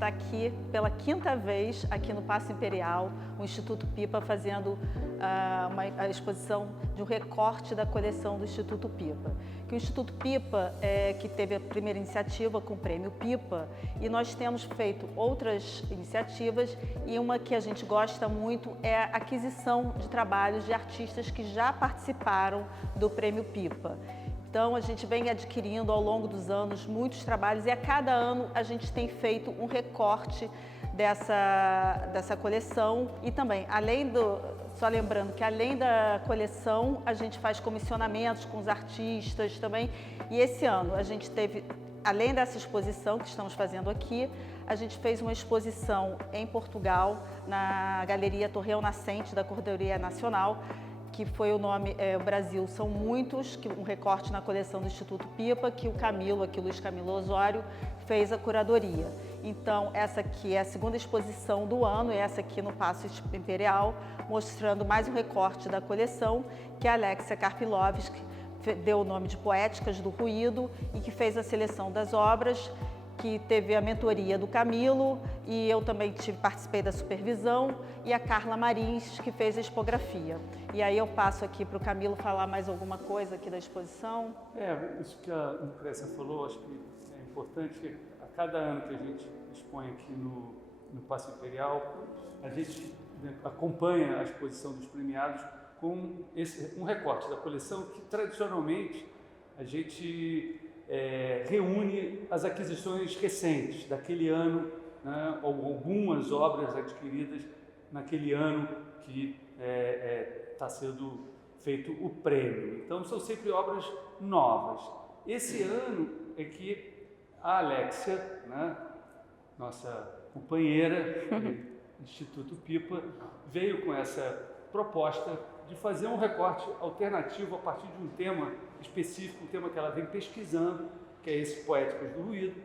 está aqui pela quinta vez, aqui no Paço Imperial, o Instituto Pipa fazendo a exposição de um recorte da coleção do Instituto Pipa. Que o Instituto Pipa que teve a primeira iniciativa com o Prêmio Pipa, e nós temos feito outras iniciativas, e uma que a gente gosta muito é a aquisição de trabalhos de artistas que já participaram do Prêmio Pipa. Então, a gente vem adquirindo ao longo dos anos muitos trabalhos e a cada ano a gente tem feito um recorte dessa coleção. E também, só lembrando que além da coleção, a gente faz comissionamentos com os artistas também. E esse ano a gente teve, além dessa exposição que estamos fazendo aqui, a gente fez uma exposição em Portugal, na Galeria Torreão Nascente da Corredoria Nacional, que foi o nome O Brasil São Muitos, um recorte na coleção do Instituto Pipa, que o Luiz Camilo Osório, fez a curadoria. Então, essa aqui é a segunda exposição do ano, essa aqui no Paço Imperial, mostrando mais um recorte da coleção, que a Alexia Karpilovski deu o nome de Poéticas do Ruído e que fez a seleção das obras, que teve a mentoria do Camilo, e eu também participei da supervisão, e a Carla Marins, que fez a expografia. E aí eu passo aqui para o Camilo falar mais alguma coisa aqui da exposição. Isso que a Lucrécia falou, acho que é importante. A cada ano que a gente expõe aqui no Paço Imperial, a gente acompanha a exposição dos premiados com um recorte da coleção que, tradicionalmente, a gente reúne as aquisições recentes daquele ano, né, ou algumas obras adquiridas naquele ano que está sendo feito o prêmio. Então, são sempre obras novas. Esse ano é que a Alexia, né, nossa companheira do Instituto Pipa, veio com essa proposta de fazer um recorte alternativo a partir de um tema específico, um tema que ela vem pesquisando, que é esse Poéticas do Ruído.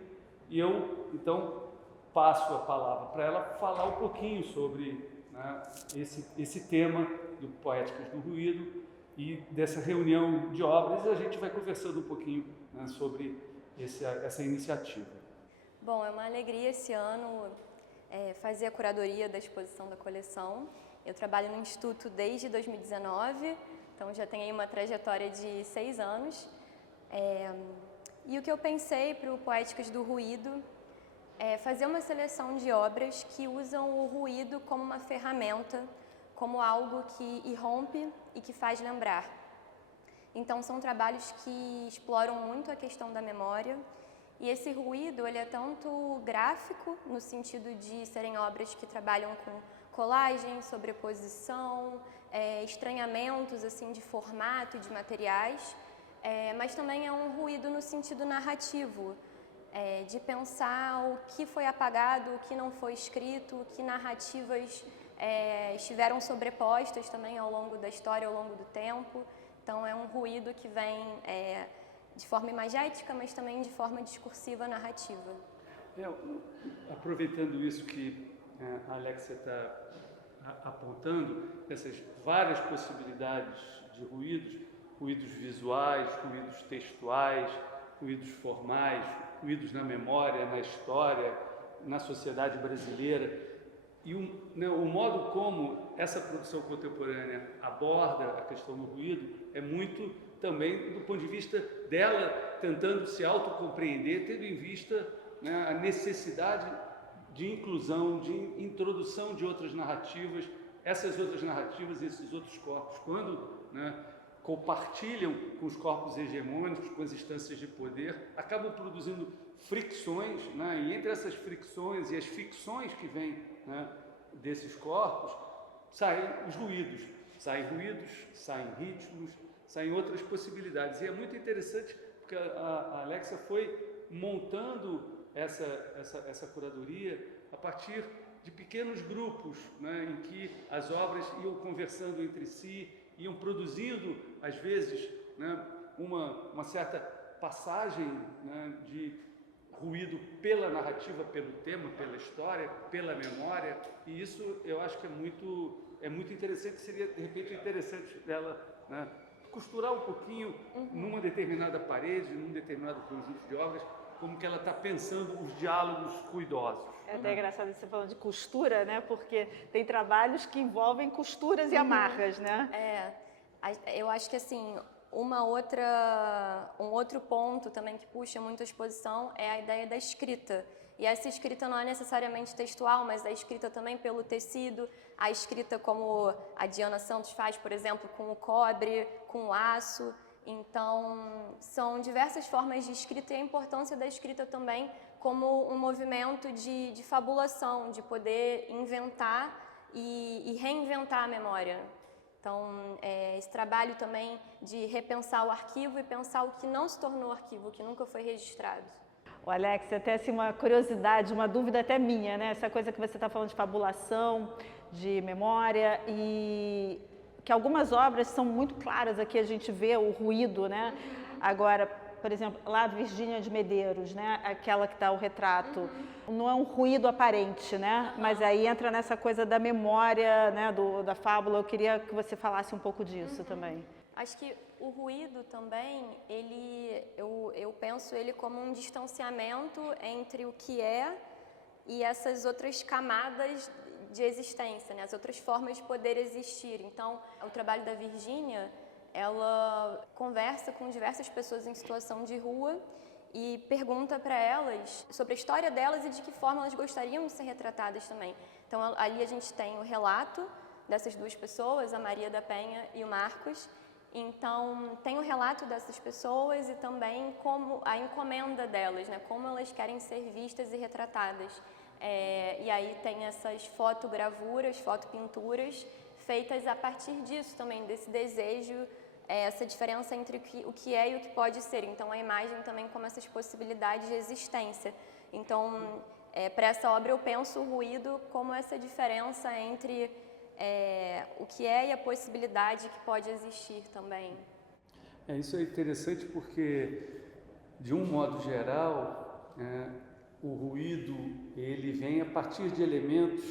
E eu, então, passo a palavra para ela falar um pouquinho sobre, né, esse tema do Poéticas do Ruído e dessa reunião de obras, e a gente vai conversando um pouquinho, né, sobre essa iniciativa. Bom, é uma alegria esse ano fazer a curadoria da exposição da coleção. Eu trabalho no Instituto desde 2019, então já tenho aí uma trajetória de 6 anos. E o que eu pensei para o Poéticas do Ruído é fazer uma seleção de obras que usam o ruído como uma ferramenta, como algo que irrompe e que faz lembrar. Então são trabalhos que exploram muito a questão da memória, e esse ruído ele é tanto gráfico, no sentido de serem obras que trabalham com colagem, sobreposição, estranhamentos assim, de formato e de materiais, mas também é um ruído no sentido narrativo, de pensar o que foi apagado, o que não foi escrito, que narrativas estiveram sobrepostas também ao longo da história, ao longo do tempo. Então é um ruído que vem de forma imagética, mas também de forma discursiva, narrativa. Aproveitando isso que a Alexia está apontando, essas várias possibilidades de ruídos visuais, ruídos textuais, ruídos formais, ruídos na memória, na história, na sociedade brasileira. E o modo como essa produção contemporânea aborda a questão do ruído é muito também do ponto de vista dela tentando se autocompreender, tendo em vista, né, a necessidade de inclusão, de introdução de outras narrativas. Essas outras narrativas, esses outros corpos, quando, né, compartilham com os corpos hegemônicos, com as instâncias de poder, acabam produzindo fricções, né, e entre essas fricções e as ficções que vêm, né, desses corpos, saem ruídos, saem ritmos, saem outras possibilidades. E é muito interessante porque a Alexia foi montando essa curadoria a partir de pequenos grupos, né, em que as obras iam conversando entre si, iam produzindo, às vezes, né, uma certa passagem, né, de ruído pela narrativa, pelo tema, pela história, pela memória, e isso eu acho que é muito interessante. Seria, de repente, interessante dela, né, costurar um pouquinho numa determinada parede, num determinado conjunto de obras, como que ela está pensando os diálogos ruidosos. É até engraçado você falando de costura, né? Porque tem trabalhos que envolvem costuras e amarras, né? Eu acho que assim, um outro ponto também que puxa muito a exposição é a ideia da escrita. E essa escrita não é necessariamente textual, mas a escrita também pelo tecido, a escrita como a Diana Santos faz, por exemplo, com o cobre, com o aço. Então, são diversas formas de escrita e a importância da escrita também como um movimento de fabulação, de poder inventar e reinventar a memória. Então, esse trabalho também de repensar o arquivo e pensar o que não se tornou arquivo, o que nunca foi registrado. O Alex, até assim, uma curiosidade, uma dúvida até minha, né? Essa coisa que você está falando de fabulação, de memória, e que algumas obras são muito claras, aqui a gente vê o ruído, né? Agora, por exemplo, lá Virgínia de Medeiros, né? Aquela que está o retrato, não é um ruído aparente, né? Mas aí entra nessa coisa da memória, né? Da fábula. Eu queria que você falasse um pouco disso também. Acho que o ruído também, eu penso ele como um distanciamento entre o que é e essas outras camadas de existência, né? As outras formas de poder existir. Então, o trabalho da Virgínia, ela conversa com diversas pessoas em situação de rua e pergunta para elas sobre a história delas e de que forma elas gostariam de ser retratadas também. Então, ali a gente tem o relato dessas duas pessoas, a Maria da Penha e o Marcos. Então, tem o relato dessas pessoas e também como a encomenda delas, né? Como elas querem ser vistas e retratadas. E aí tem essas fotogravuras, fotopinturas, feitas a partir disso também, desse desejo, essa diferença entre o que é e o que pode ser. Então, a imagem também como essas possibilidades de existência. Então, para essa obra eu penso o ruído como essa diferença entre o que é e a possibilidade que pode existir também. Isso é interessante porque, de um modo geral, o ruído ele vem a partir de elementos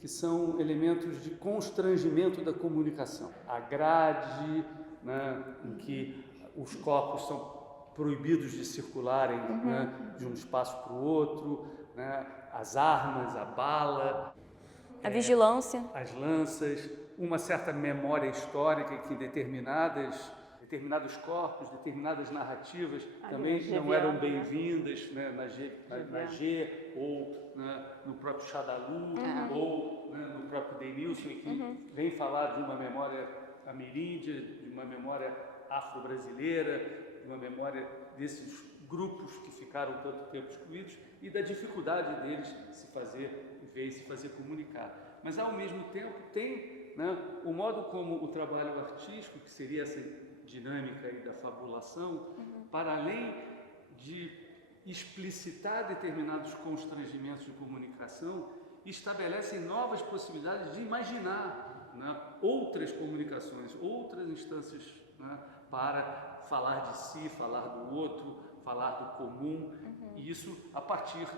que são elementos de constrangimento da comunicação. A grade, né, em que os corpos são proibidos de circularem, né, de um espaço para o outro, né, as armas, a bala, a vigilância, as lanças, uma certa memória histórica que determinados corpos, determinadas narrativas também não eram bem-vindas, né, na G ou, né, no próprio Chadalu ou, né, no próprio Denilson, que vem falar de uma memória ameríndia, de uma memória afro-brasileira, de uma memória desses grupos que ficaram tanto tempo excluídos e da dificuldade deles se fazer comunicar. Mas, ao mesmo tempo, tem, né, o modo como o trabalho artístico, que seria essa dinâmica aí da fabulação, para além de explicitar determinados constrangimentos de comunicação, estabelecem novas possibilidades de imaginar, né, outras comunicações, outras instâncias, né, para falar de si, falar do outro, falar do comum, e isso a partir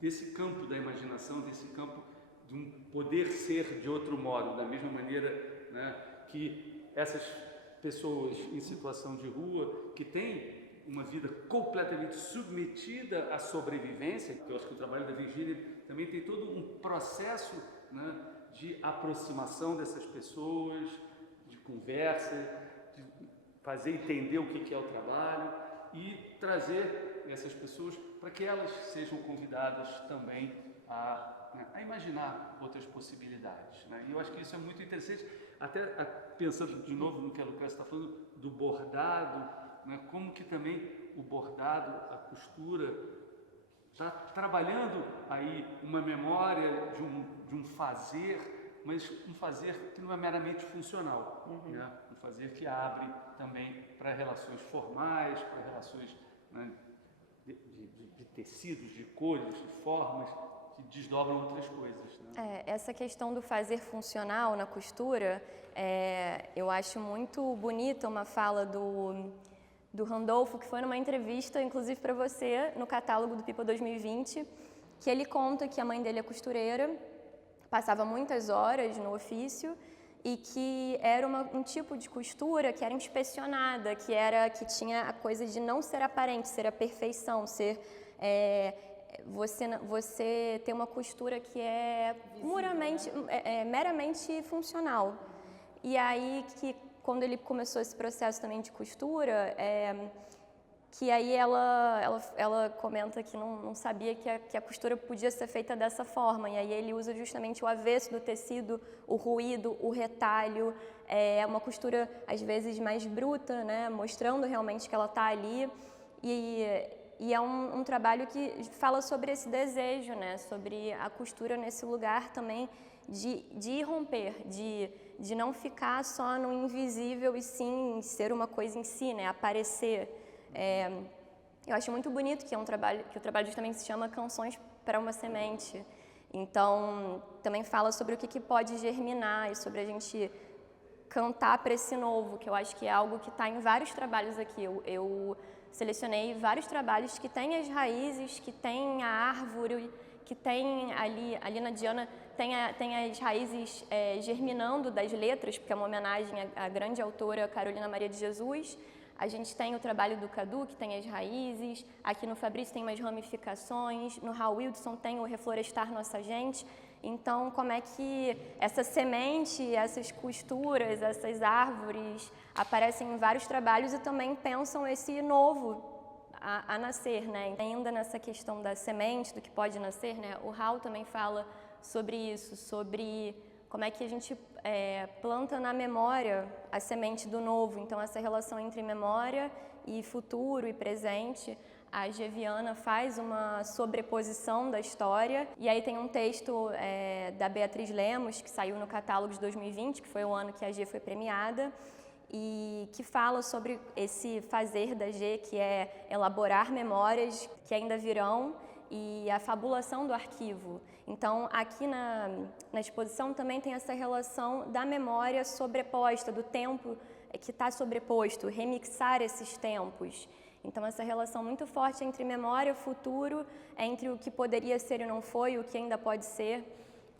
desse campo da imaginação, desse campo de um poder ser de outro modo, da mesma maneira, né, que essas pessoas em situação de rua, que têm uma vida completamente submetida à sobrevivência, que eu acho que o trabalho da Virgínia também tem todo um processo, né, de aproximação dessas pessoas, de conversa, de fazer entender o que é o trabalho e trazer essas pessoas para que elas sejam convidadas também a imaginar outras possibilidades, né? E eu acho que isso é muito interessante, até pensando de novo no que a Lucrécia está falando do bordado, né? Como que também o bordado, a costura, está trabalhando aí uma memória de um fazer, mas um fazer que não é meramente funcional, né? Um fazer que abre também para relações formais, para relações, né, de tecidos, de cores, de formas, que desdobram outras coisas, né? Essa questão do fazer funcional na costura, eu acho muito bonita uma fala do Randolfo, que foi numa entrevista, inclusive para você, no catálogo do Pipa 2020, que ele conta que a mãe dele é costureira, passava muitas horas no ofício e que era um tipo de costura que era inspecionada, que tinha a coisa de não ser aparente, ser a perfeição, ser você ter uma costura que é meramente funcional. E aí que quando ele começou esse processo também de costura, que aí ela comenta que não sabia que a costura podia ser feita dessa forma, e aí ele usa justamente o avesso do tecido, o ruído, o retalho, uma costura às vezes mais bruta, né, mostrando realmente que ela está ali, e é um trabalho que fala sobre esse desejo, né, sobre a costura nesse lugar também de romper, de não ficar só no invisível e sim ser uma coisa em si, né, aparecer. Eu acho muito bonito que o trabalho justamente se chama Canções para uma Semente. Então, também fala sobre o que pode germinar e sobre a gente cantar para esse novo, que eu acho que é algo que está em vários trabalhos aqui. Eu selecionei vários trabalhos que têm as raízes, que têm a árvore, que tem ali na Diana, tem as raízes germinando das letras, porque é uma homenagem à grande autora Carolina Maria de Jesus. A gente tem o trabalho do Cadu, que tem as raízes, aqui no Fabrício tem umas ramificações, no Hal Wilson tem o Reflorestar Nossa Gente. Então, como é que essa semente, essas costuras, essas árvores aparecem em vários trabalhos e também pensam esse novo a nascer, né? Ainda nessa questão da semente, do que pode nascer, né? O Hal também fala sobre isso, sobre como é que a gente planta na memória a semente do novo. Então, essa relação entre memória e futuro e presente, a Geviana faz uma sobreposição da história. E aí tem um texto da Beatriz Lemos, que saiu no catálogo de 2020, que foi o ano que a G foi premiada, e que fala sobre esse fazer da G, que é elaborar memórias que ainda virão, e a fabulação do arquivo. Então, aqui na exposição também tem essa relação da memória sobreposta, do tempo que está sobreposto, remixar esses tempos. Então, essa relação muito forte entre memória e futuro, entre o que poderia ser e não foi, o que ainda pode ser.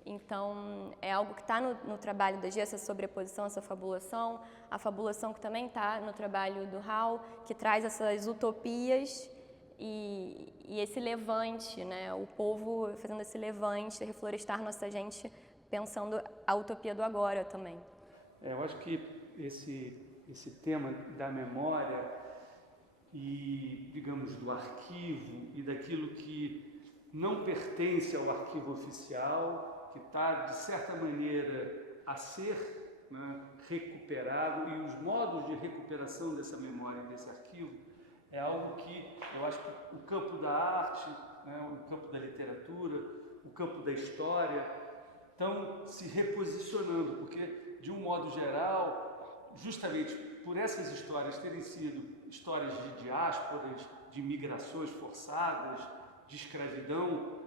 Então, é algo que está no trabalho da G, essa sobreposição, essa fabulação. A fabulação que também está no trabalho do Hal, que traz essas utopias e esse levante, né? O povo fazendo esse levante, reflorestar nossa gente, pensando a utopia do agora também. Eu acho que esse tema da memória e, digamos, do arquivo e daquilo que não pertence ao arquivo oficial, que está, de certa maneira, a ser, né, recuperado, e os modos de recuperação dessa memória e desse arquivo, é algo que eu acho que o campo da arte, né, o campo da literatura, o campo da história, estão se reposicionando, porque, de um modo geral, justamente por essas histórias terem sido histórias de diásporas, de migrações forçadas, de escravidão,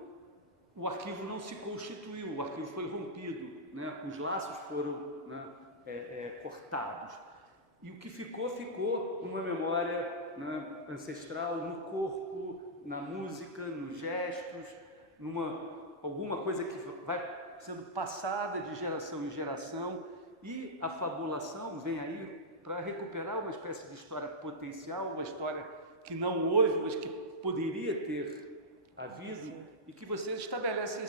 o arquivo não se constituiu, o arquivo foi rompido, né, os laços foram, né, cortados. E o que ficou numa memória, né, ancestral, no corpo, na música, nos gestos, alguma coisa que vai sendo passada de geração em geração, e a fabulação vem aí para recuperar uma espécie de história potencial, uma história que não houve, mas que poderia ter havido, e que você estabelece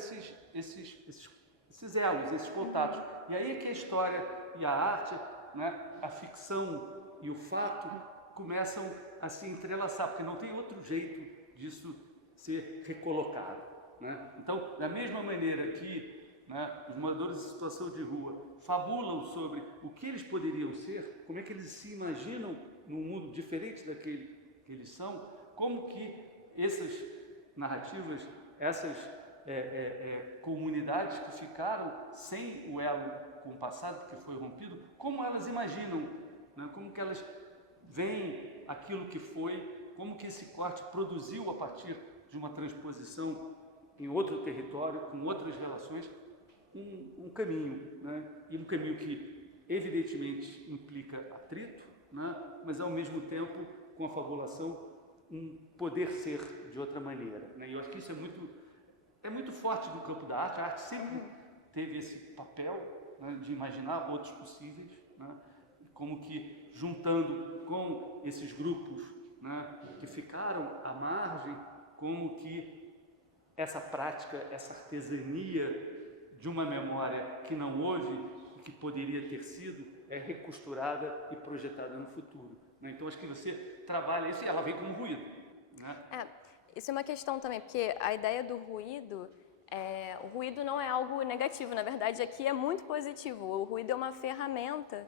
esses elos, esses contatos. E aí é que a história e a arte, né, a ficção e o fato começam a se entrelaçar, porque não tem outro jeito disso ser recolocado, né? Então, da mesma maneira que, né, os moradores em situação de rua fabulam sobre o que eles poderiam ser, como é que eles se imaginam num mundo diferente daquele que eles são, como que essas narrativas, essas comunidades que ficaram sem o elo com o passado, que foi rompido, como elas imaginam, né, como que elas veem aquilo que foi, como que esse corte produziu a partir de uma transposição em outro território, com outras relações, um caminho, né? E um caminho que evidentemente implica atrito, né? Mas ao mesmo tempo, com a fabulação, um poder ser de outra maneira, né? E eu acho que isso é muito forte no campo da arte. A arte sempre teve esse papel, né, de imaginar outros possíveis, né? Como que juntando com esses grupos, né, que ficaram à margem, como que essa prática, essa artesania de uma memória que não houve e que poderia ter sido, é recosturada e projetada no futuro, né? Então, acho que você trabalha isso e ela vem como ruído, né? Isso é uma questão também, porque a ideia do ruído, o ruído não é algo negativo, na verdade aqui é muito positivo. O ruído é uma ferramenta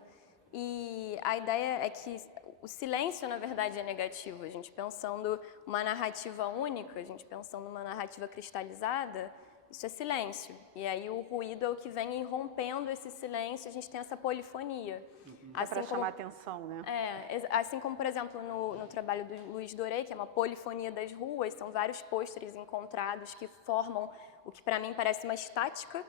e a ideia é que o silêncio, na verdade, é negativo. A gente pensando uma narrativa única, a gente pensando uma narrativa cristalizada, isso é silêncio. E aí o ruído é o que vem irrompendo esse silêncio, a gente tem essa polifonia. Assim para chamar atenção, né? Assim como, por exemplo, no trabalho do Luiz Doré, que é uma polifonia das ruas, são vários pôsteres encontrados que formam o que para mim parece uma estática.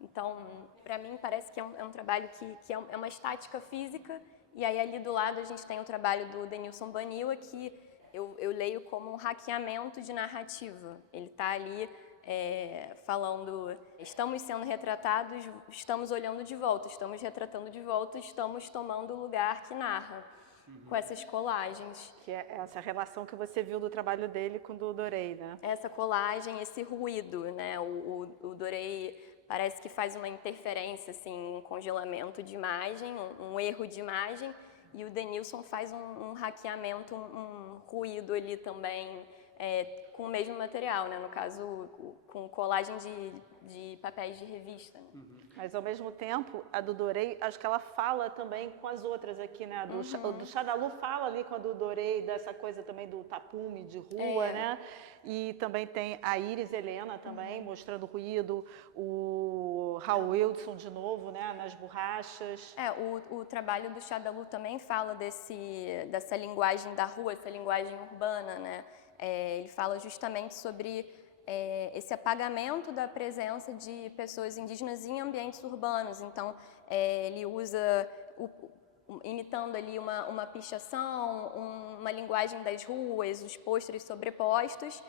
Então, para mim parece que é um trabalho que é uma estática física. E aí ali do lado a gente tem o trabalho do Denilson Baniwa, que eu leio como um hackeamento de narrativa. Ele está ali falando, estamos sendo retratados, estamos olhando de volta, estamos retratando de volta, estamos tomando o lugar que narra, com essas colagens. Que é essa relação que você viu do trabalho dele com o do Doré, né? Essa colagem, esse ruído, né? O Doré parece que faz uma interferência, assim, um congelamento de imagem, um erro de imagem, e o Denilson faz um hackeamento, um ruído ali também, com o mesmo material, né? No caso, com colagem de papéis de revista. Né? Mas, ao mesmo tempo, a do Doré, acho que ela fala também com as outras aqui, né? Do Xadalu fala ali com a do Doré, dessa coisa também do tapume de rua, né? E também tem a Iris Helena também, mostrando ruído, o Raul Wilson de novo, né? Nas borrachas. O trabalho do Xadalu também fala dessa linguagem da rua, essa linguagem urbana, né? Ele fala justamente sobre esse apagamento da presença de pessoas indígenas em ambientes urbanos. Então, ele usa, imitando ali uma pichação, uma linguagem das ruas, os pôsteres sobrepostos,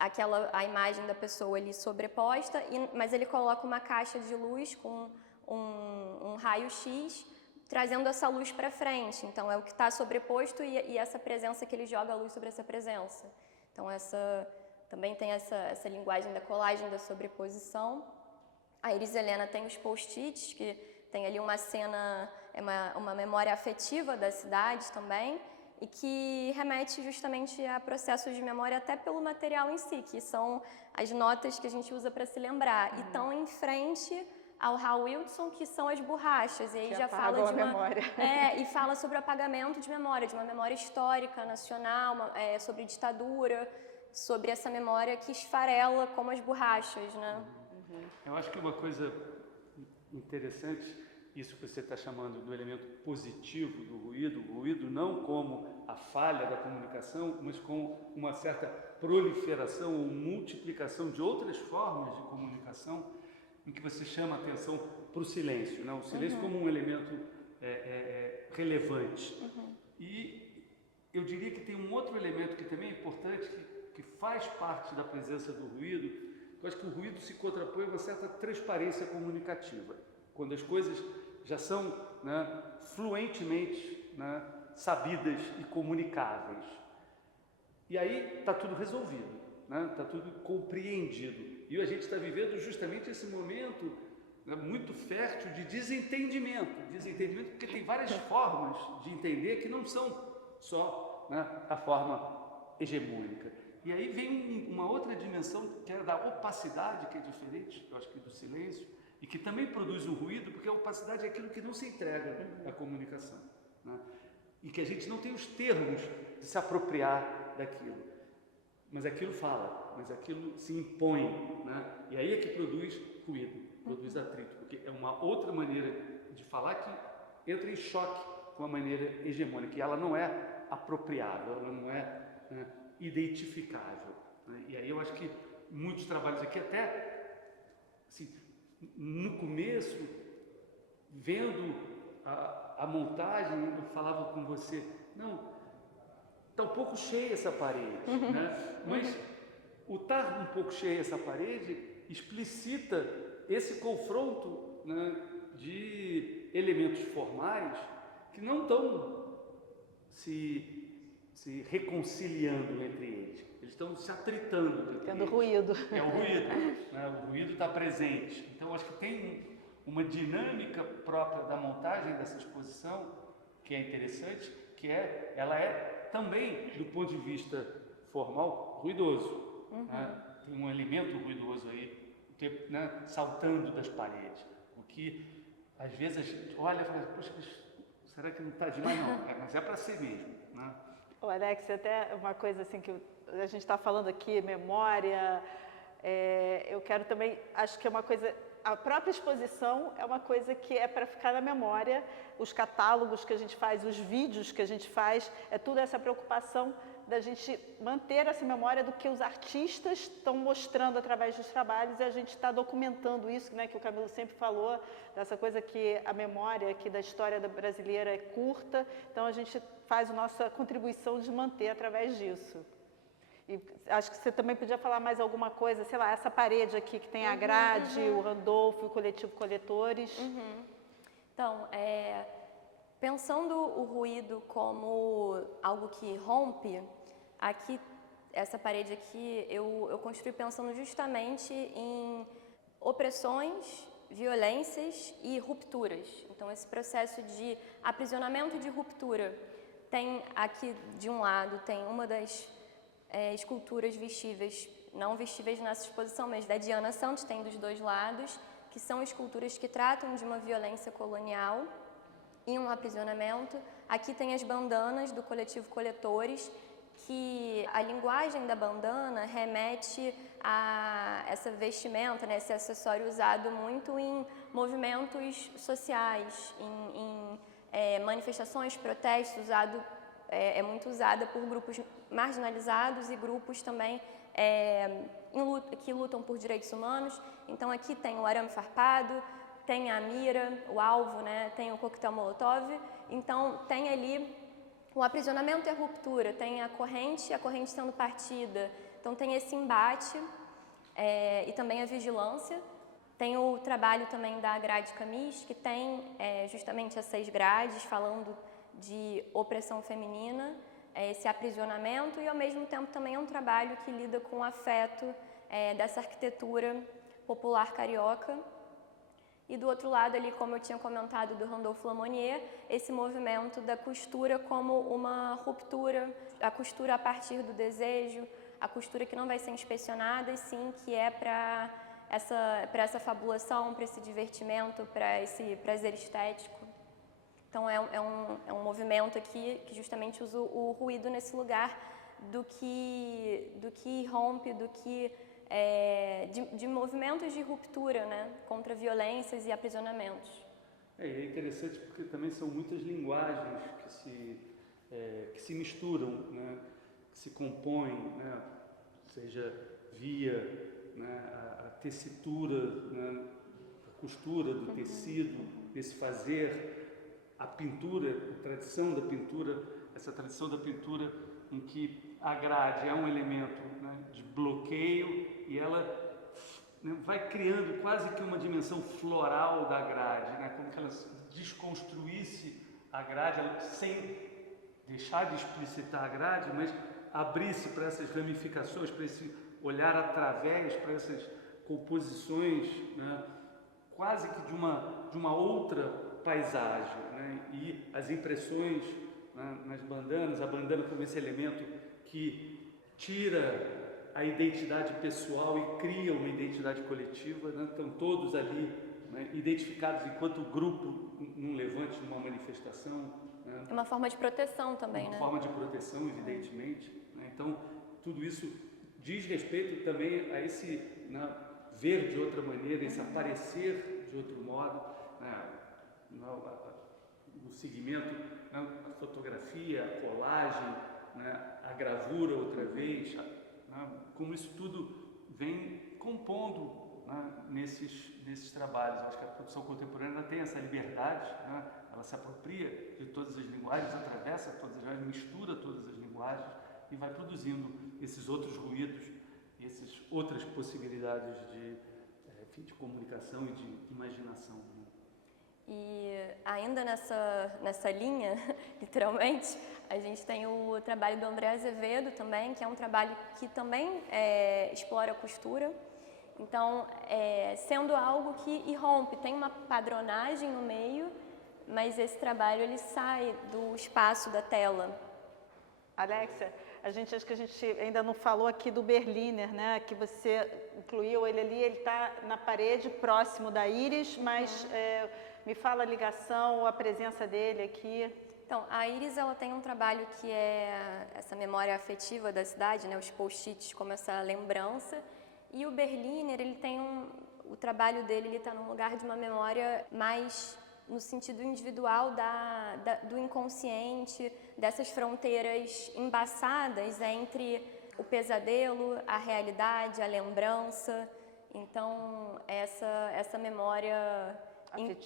a imagem da pessoa ali sobreposta, mas ele coloca uma caixa de luz com um raio-x, trazendo essa luz para frente. Então, é o que está sobreposto e essa presença que ele joga a luz sobre essa presença. Então, também tem essa linguagem da colagem, da sobreposição. A Iris Helena tem os post-its, que tem ali uma cena, uma memória afetiva da cidade também, e que remete justamente a processos de memória até pelo material em si, que são as notas que a gente usa para se lembrar. E estão em frente ao Raul Wilson, que são as borrachas, e aí que já fala de memória. E fala sobre o apagamento de memória, de uma memória histórica, nacional, sobre ditadura, sobre essa memória que esfarela como as borrachas, né? Eu acho que uma coisa interessante, isso que você está chamando do elemento positivo do ruído, o ruído não como a falha da comunicação, mas com uma certa proliferação ou multiplicação de outras formas de comunicação, em que você chama a atenção para o silêncio, né? O silêncio como um elemento relevante. E eu diria que tem um outro elemento que também é importante, que faz parte da presença do ruído. Eu acho que o ruído se contrapõe a uma certa transparência comunicativa, quando as coisas já são, né, fluentemente, né, sabidas e comunicáveis. E aí está tudo resolvido, né? Está tudo compreendido. E a gente está vivendo justamente esse momento, né, muito fértil de desentendimento porque tem várias formas de entender que não são só, né, a forma hegemônica. E aí vem uma outra dimensão, que é da opacidade, que é diferente, eu acho que do silêncio, e que também produz um ruído, porque a opacidade é aquilo que não se entrega à comunicação, né? E que a gente não tem os termos de se apropriar daquilo. Mas aquilo fala, mas aquilo se impõe, né? E aí é que produz ruído, produz atrito, porque é uma outra maneira de falar que entra em choque com a maneira hegemônica, e ela não é apropriável, ela não é, né, identificável, né? E aí eu acho que muitos trabalhos aqui, até assim, no começo, vendo a montagem, eu falava com você, não, está um pouco cheia essa parede, né? Mas o estar um pouco cheia essa parede explicita esse confronto, né, de elementos formais que não estão se se reconciliando entre eles. Eles estão se atritando entre Tendo eles. ruído. É o ruído, né? O ruído está presente. Então, acho que tem uma dinâmica própria da montagem dessa exposição que é interessante, que ela é também, do ponto de vista formal, ruidoso. Né? Tem um elemento ruidoso aí, né? Saltando das paredes. O que, às vezes, a gente olha e fala, poxa, será que não está demais? Não, mas é para ser mesmo. Né? O Alex, até uma coisa assim que a gente está falando aqui, memória, eu quero também, acho que é uma coisa, a própria exposição é uma coisa que é para ficar na memória, os catálogos que a gente faz, os vídeos que a gente faz, é tudo essa preocupação da gente manter essa memória do que os artistas estão mostrando através dos trabalhos e a gente está documentando isso, né, que o Camilo sempre falou, dessa coisa que a memória aqui da história brasileira é curta, então a gente faz a nossa contribuição de manter através disso. E acho que você também podia falar mais alguma coisa, sei lá, essa parede aqui que tem a grade, o Randolph, o Coletivo Coletores. Então, pensando o ruído como algo que rompe, aqui, essa parede aqui, eu construí pensando justamente em opressões, violências e rupturas. Então, esse processo de aprisionamento e de ruptura. Tem aqui, de um lado, tem uma das esculturas vestíveis, não vestíveis nessa exposição, mas da Diana Santos, tem dos dois lados, que são esculturas que tratam de uma violência colonial e um aprisionamento. Aqui tem as bandanas do Coletivo Coletores, que a linguagem da bandana remete a essa vestimenta, né, esse acessório usado muito em movimentos sociais, em manifestações, protestos, é muito usada por grupos marginalizados e grupos também que lutam por direitos humanos. Então aqui tem o arame farpado, tem a mira, o alvo, né? Tem o coquetel molotov. Então tem ali o aprisionamento e a ruptura, tem a corrente sendo partida. Então tem esse embate e também a vigilância. Tem o trabalho também da grade Camis, que tem justamente essas grades falando de opressão feminina, esse aprisionamento, e ao mesmo tempo também é um trabalho que lida com o afeto dessa arquitetura popular carioca. E do outro lado ali, como eu tinha comentado, do Randolph Lamonnier, esse movimento da costura como uma ruptura, a costura a partir do desejo, a costura que não vai ser inspecionada, e sim que é para essa fabulação, para esse divertimento, para esse prazer estético. Então é um movimento aqui que justamente usa o ruído nesse lugar do que rompe, de movimentos de ruptura, né, contra violências e aprisionamentos. É interessante porque também são muitas linguagens que se misturam, né, que se compõem, né, seja via, né, a tessitura, né, a costura do tecido, esse fazer, a pintura, a tradição da pintura, essa tradição da pintura em que a grade é um elemento, né, de bloqueio e ela, né, vai criando quase que uma dimensão floral da grade, né, como que ela desconstruísse a grade sem deixar de explicitar a grade, mas abrisse para essas ramificações, para esse olhar através, para essas composições, né, quase que de uma outra paisagem, né, e as impressões, né, nas bandanas, a bandana como esse elemento que tira a identidade pessoal e cria uma identidade coletiva, né, estão todos ali, né, identificados enquanto grupo num levante, numa manifestação. Né, é uma forma de proteção também, uma né? forma de proteção, evidentemente. Né, então, tudo isso diz respeito também a esse, né, ver de outra maneira, esse aparecer de outro modo, né, no segmento, né, a fotografia, a colagem, né, a gravura outra vez, né, como isso tudo vem compondo, né, nesses trabalhos. Eu acho que a produção contemporânea tem essa liberdade, né, ela se apropria de todas as linguagens, atravessa todas as linguagens, mistura todas as linguagens e vai produzindo esses outros ruídos, essas outras possibilidades de comunicação e de imaginação. E ainda nessa linha, literalmente, A gente tem o trabalho do André Azevedo também, que é um trabalho que também explora a costura. Então, sendo algo que irrompe, tem uma padronagem no meio, mas esse trabalho ele sai do espaço da tela. Alexia, acho que a gente ainda não falou aqui do Berliner, né? Que você incluiu ele ali, ele está na parede próximo da íris, mas me fala a ligação, a presença dele aqui. Então, a íris ela tem um trabalho que é essa memória afetiva da cidade, né? Os post-its como essa lembrança. E o Berliner, ele tem o trabalho dele, ele está num lugar de uma memória mais no sentido individual do inconsciente, dessas fronteiras embaçadas entre o pesadelo, a realidade, a lembrança. Então, essa memória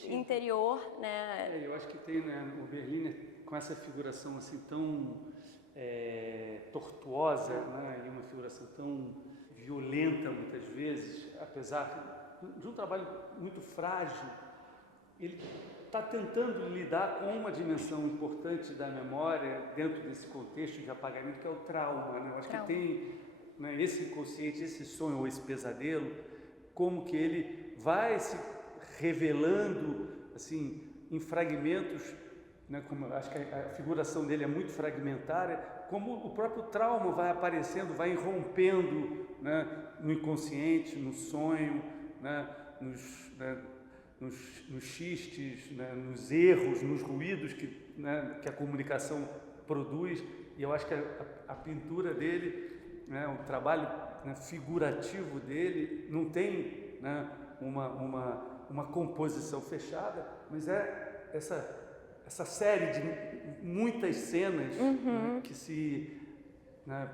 interior, né? Eu acho que tem, né, o Berliner com essa figuração assim tão tortuosa, né, e uma figuração tão violenta muitas vezes, apesar de um trabalho muito frágil, ele está tentando lidar com uma dimensão importante da memória dentro desse contexto de apagamento, que é o trauma, né? Eu acho que tem, né, esse inconsciente, esse sonho ou esse pesadelo, como que ele vai se revelando assim em fragmentos, né, como acho que a figuração dele é muito fragmentária, como o próprio trauma vai aparecendo, vai irrompendo, né, no inconsciente, no sonho, né, nos xistes, né, nos erros, nos ruídos que a comunicação produz. E eu acho que a pintura dele, né, o trabalho, né, figurativo dele, não tem, né, uma composição fechada, mas é essa série de muitas cenas, né,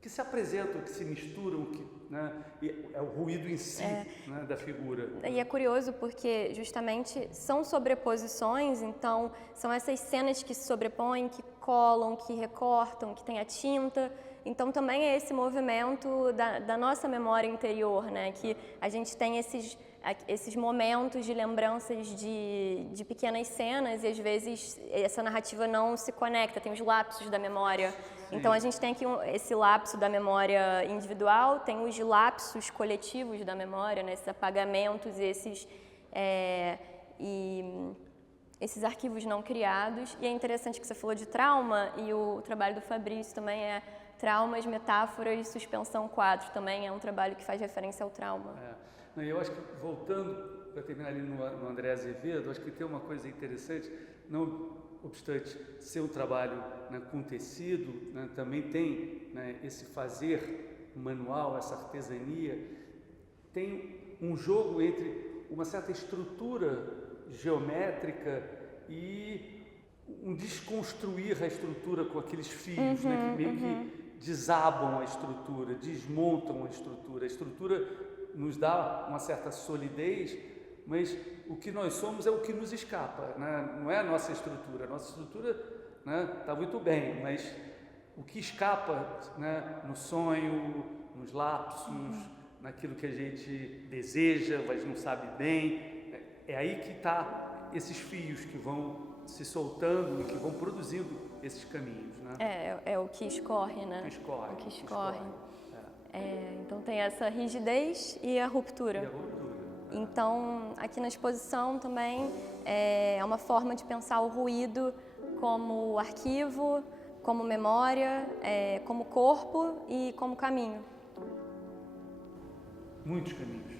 que se apresentam, que se misturam, né, e é o ruído em si, né, da figura. E é curioso porque justamente são sobreposições, então são essas cenas que se sobrepõem, que colam, que recortam, que tem a tinta. Então também é esse movimento da nossa memória interior, né, que a gente tem esses momentos de lembranças de pequenas cenas e às vezes essa narrativa não se conecta, tem os lapsos da memória. Sim. Então a gente tem aqui esse lapso da memória individual, tem os lapsos coletivos da memória, né, esses apagamentos e esses arquivos não criados. E é interessante que você falou de trauma, e o trabalho do Fabrício também é Traumas, Metáforas e Suspensão 4, também é um trabalho que faz referência ao trauma. Eu acho que, voltando para terminar ali no André Azevedo, acho que tem uma coisa interessante, não obstante ser um trabalho, né, com tecido, né, também tem, né, esse fazer manual, essa artesania, tem um jogo entre uma certa estrutura geométrica e um desconstruir a estrutura com aqueles fios, né, que meio que desabam a estrutura, desmontam a estrutura. A estrutura nos dá uma certa solidez, mas o que nós somos é o que nos escapa, né? Não é a nossa estrutura. A nossa estrutura, né, está muito bem, mas o que escapa, né, no sonho, nos lapsos, naquilo que a gente deseja, mas não sabe bem, é aí que está esses fios que vão se soltando e que vão produzindo esses caminhos, né? É o que escorre, né? O que escorre. Então tem essa rigidez e a ruptura. Então, aqui na exposição também é uma forma de pensar o ruído como arquivo, como memória, como corpo e como caminho. Muitos caminhos.